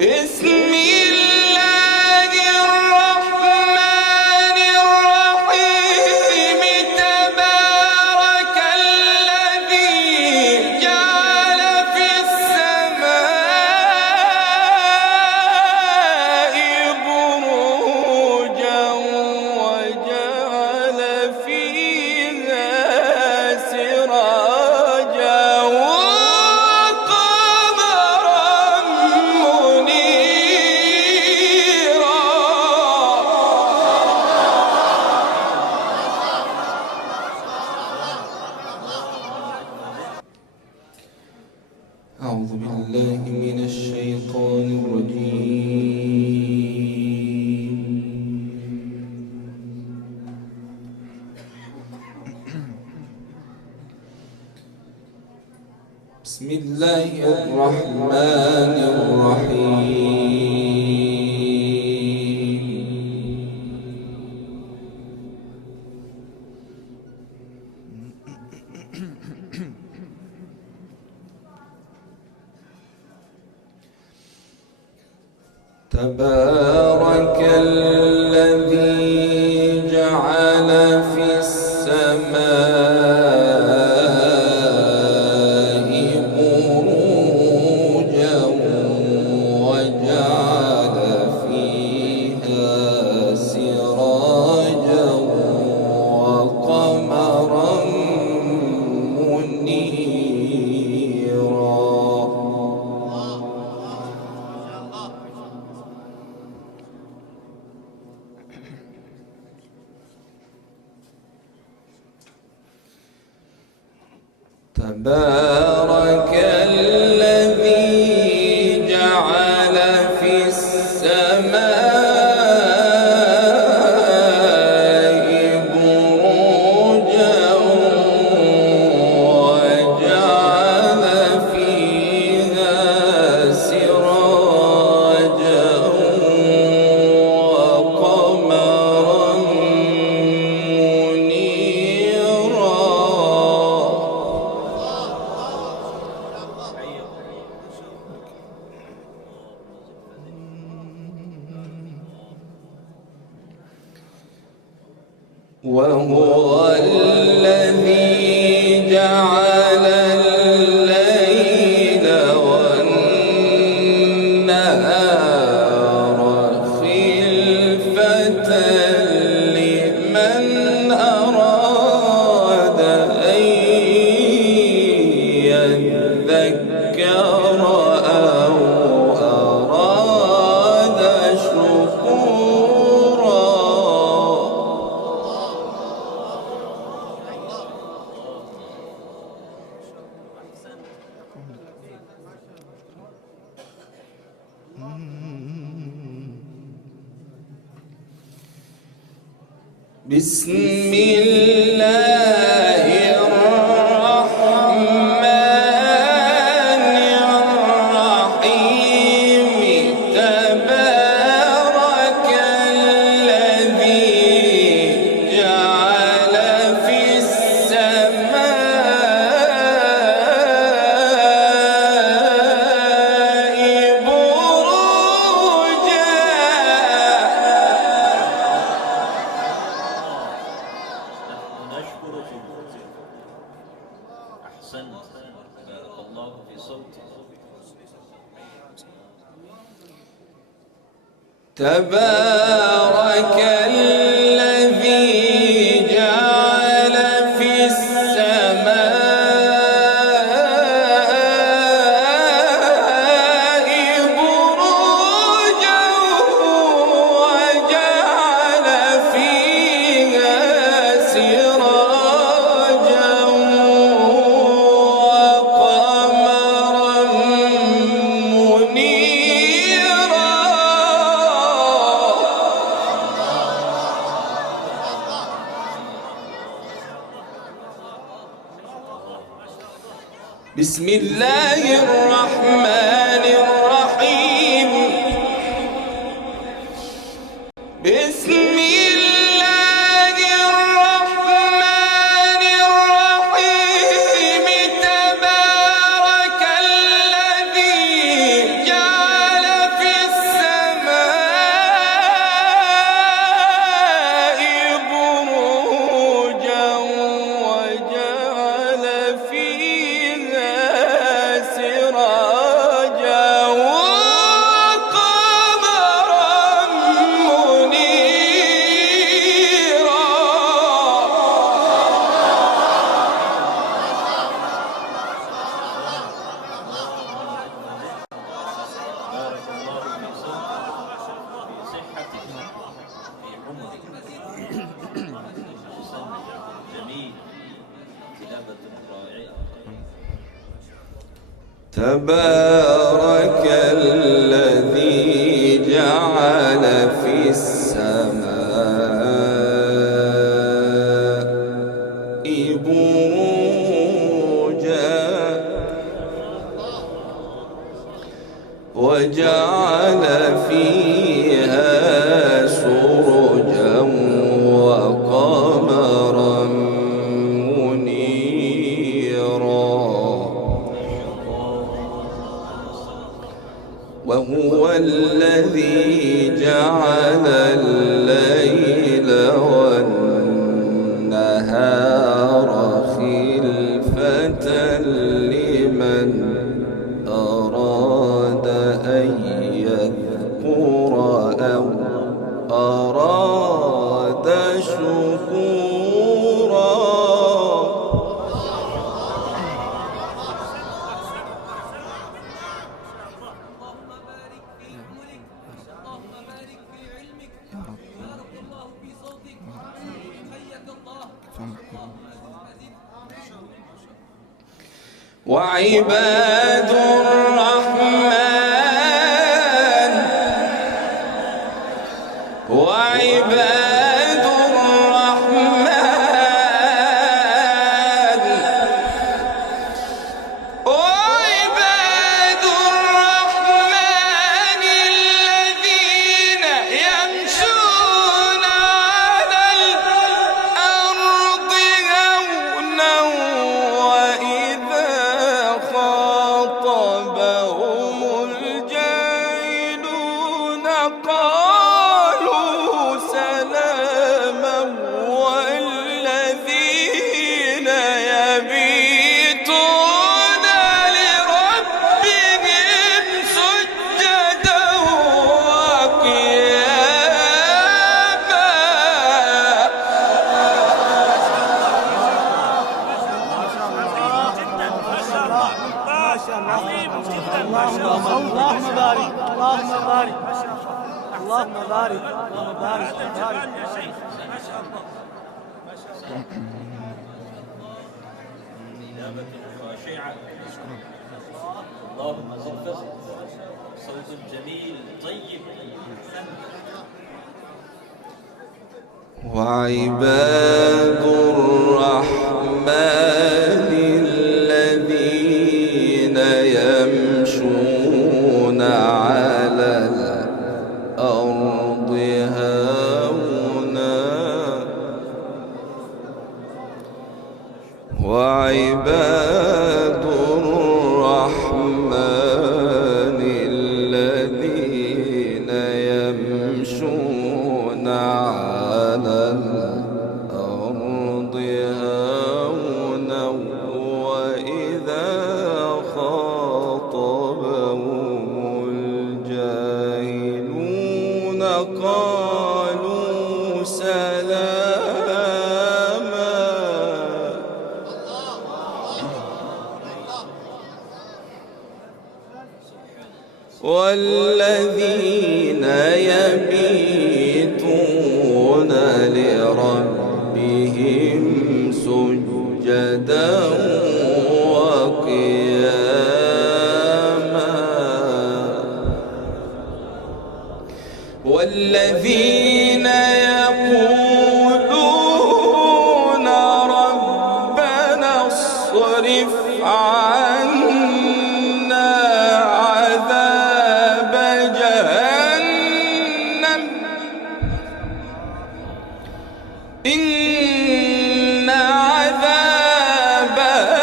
بسم الله الرحمن الرحيم تبارك الذي جعل في السماء بروجا وجعل فيها سراجا أعوذ بالله من الشيطان الرجيم. بسم الله الرحمن الرحيم. تبارك الذي جعل في السماء بروجا وجعل فيها سراجا وقمرا منيرا. تبارك الذي جعل في السماء بروجا وجعل فيها سراجا وقمرا منيرا. وهو الذي جعل الليل والنهار خلفة لمن أراد أن يذكر أو أراد شكورا. بسم الله الرحمن الرحيم. تبارك الذي جعل في السماء بروجا. نشكركم. أحسنت، بارك الله في صوتك. تبارك الذي جعل في السماء بروجا وجعل فيها سراجا وقمرا منيرا. بسم الله الرحمن الرحيم. بسم الله الرحمن الرحيم. تبارك الذي جعل في تبارك الذي جعل في السماء بروجا وجعل فيها سرجا وقمرا منيرا وهو الذي جعل الليل والنهار خلفة لمن أراد أن يذكر أو أراد شكورا وعباد الرحمن وعباد الرحمن وعباد الرحمن الذين يمشون على الأرض هونا وإذا خاطبهم الجاهلون قالوا سلاما والذين يبيتون لربهم سجدا اللهم بارك اللهم بارك اللهم بارك اللهم بارك يا شيخ ما شاء الله ما شاء الله إجابة خاشعة. اللهم زد صوت جميل طيب. وعباد الرحمن الذين يمشون على الأرض هونا وعباد الرحمن الذين يمشون على الأرض هونا وإذا خاطبهم الجاهلون قالوا سلاما والذين يبيتون لربهم سجدا وقياما والذين يقولون ربنا اصرف عنا عذاب جهنم إن عذابها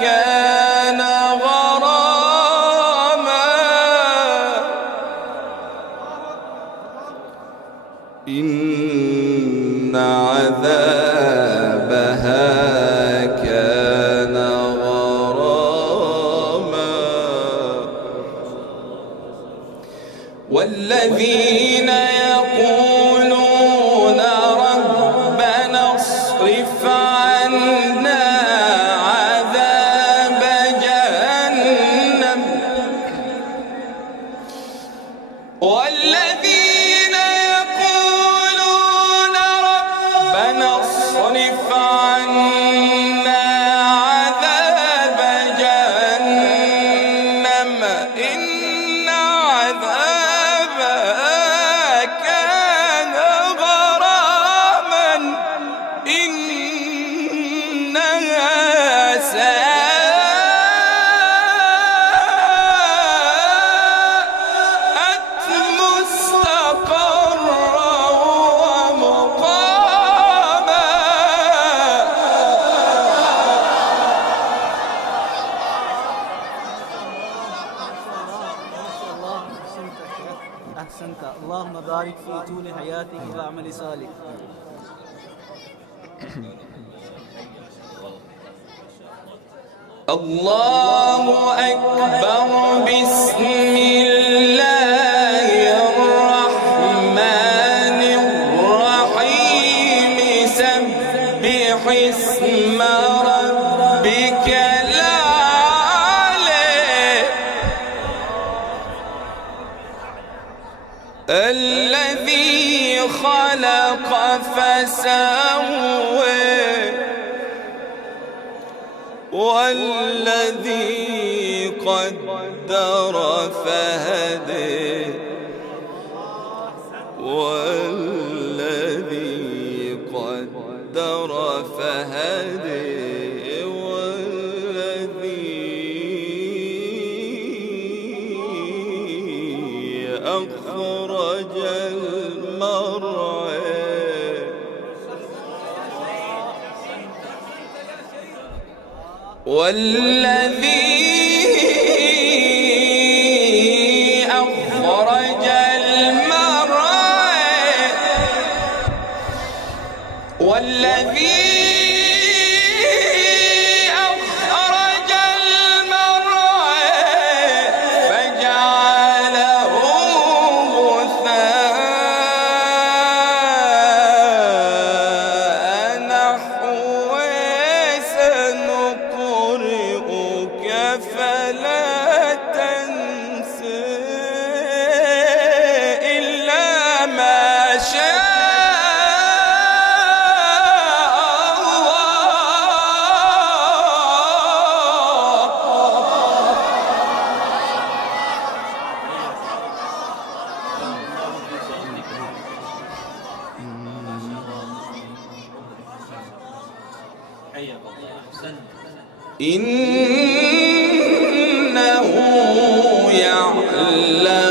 كان غراما إن عذابها كان غراما والذين يقولون ربنا اصرف عنا عذاب جهنم والذين يقولون ربنا اصرف عنا عذاب جهنم أحسنت. اللهم بارك في طول حياتك وعمل صالح. الله أكبر. بسم الله الرحمن الرحيم. سبح اسم ربك الأعلى الذي خلق فسوى والذي قدر فهدى والذي قدر فهدى والذي أخرج المرعى والذي أخرج المرعى والذي أخرج المرعى فجعله غثاء نحوه سنقرئك فلا تنسى إلا ما شاء حياك الله. أحسنت. إنه يعلم